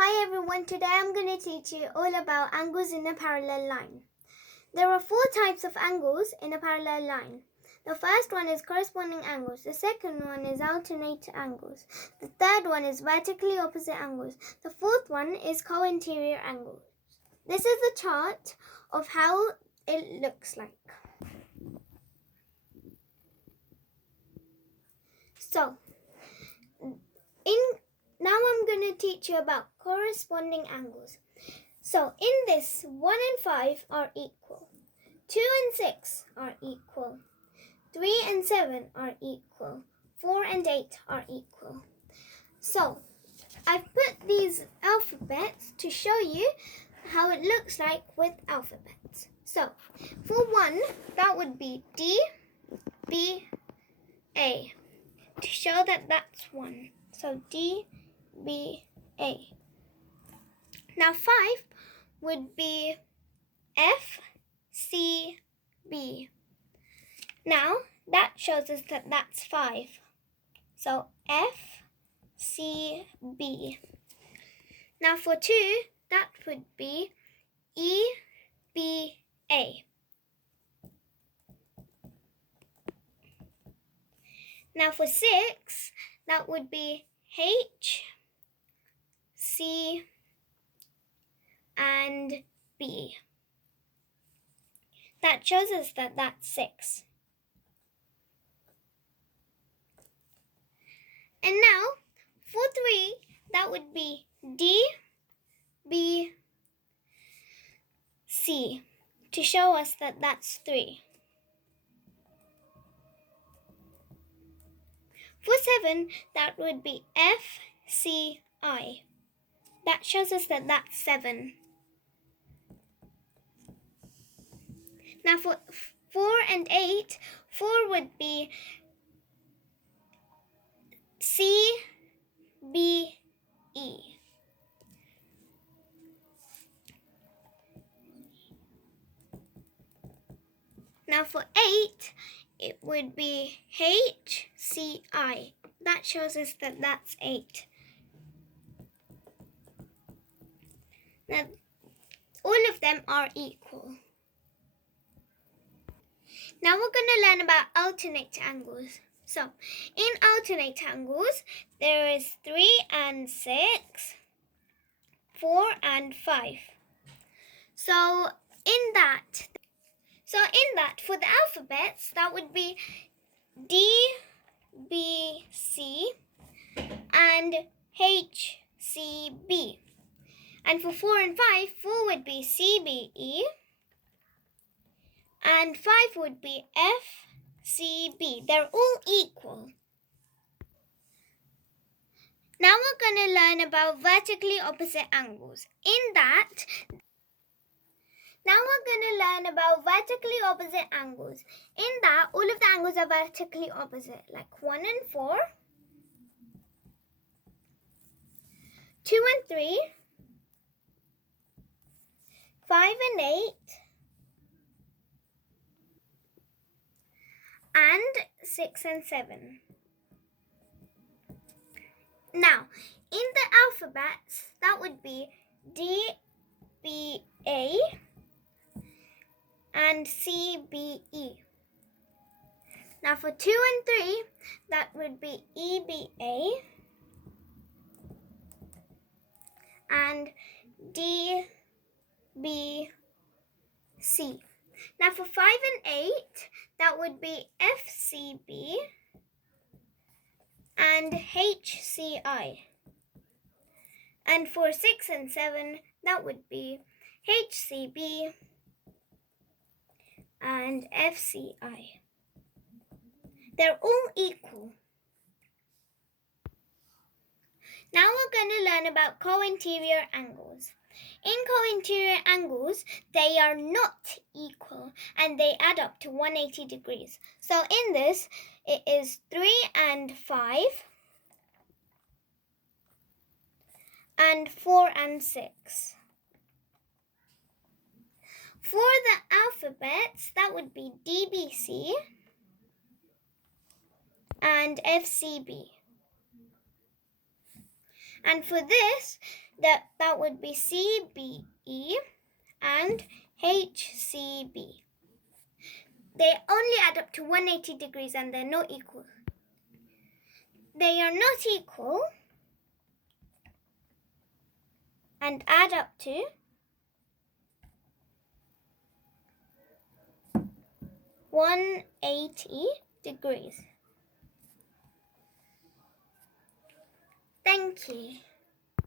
Hi everyone, today I'm going to teach you all about angles in a parallel line. There are four types of angles in a parallel line. The first one is corresponding angles, the second one is alternate angles, the third one is vertically opposite angles, the fourth one is co-interior angles. This is the chart of how it looks like. Now I'm going to teach you about corresponding angles. So in this, 1 and 5 are equal, 2 and 6 are equal, 3 and 7 are equal, 4 and 8 are equal. So I've put these alphabets to show you how it looks like with alphabets. So for 1, that would be D, B, A, to show that that's 1. So D, B, A. Now 5 would be F, C, B. Now that shows us that that's 5. So F, C, B. Now for 2, that would be E, B, A. Now for 6, that would be H, C, and B. That shows us that that's 6. And now for 3, that would be D, B, C, to show us that that's 3. For 7, that would be F, C, I. That shows us that that's 7. Now for 4 and 8, 4 would be C, B, E. Now for 8, it would be H, C, I. That shows us that that's 8. Now, all of them are equal. Now we're going to learn about alternate angles. So, in alternate angles, there is 3 and 6, 4 and 5. So, in that, for the alphabets, that would be D, B, C, and H, C, B. And for 4 and 5, 4 would be C, B, E, and 5 would be F, C, B. They're all equal. Now we're going to learn about vertically opposite angles. Now we're going to learn about vertically opposite angles. In that, all of the angles are vertically opposite, like 1 and 4, 2 and 3, 5 and 8, and 6 and 7. Now, in the alphabets, that would be D, B, A, and C, B, E. Now for 2 and 3, that would be E, B, A, and D, B, C. Now for 5 and 8, that would be F, C, B, and H, C, I. And for 6 and 7, that would be H, C, B, and F, C, I. They're all equal. Now we're going to learn about co-interior angles. In co-interior angles, they are not equal and they add up to 180 degrees. So in this, it is 3 and 5 and 4 and 6. For the alphabets, that would be DBC and FCB. And for this, that would be CBE and HCB. They only add up to 180 degrees and they're not equal. They are not equal and add up to 180 degrees. Thank you.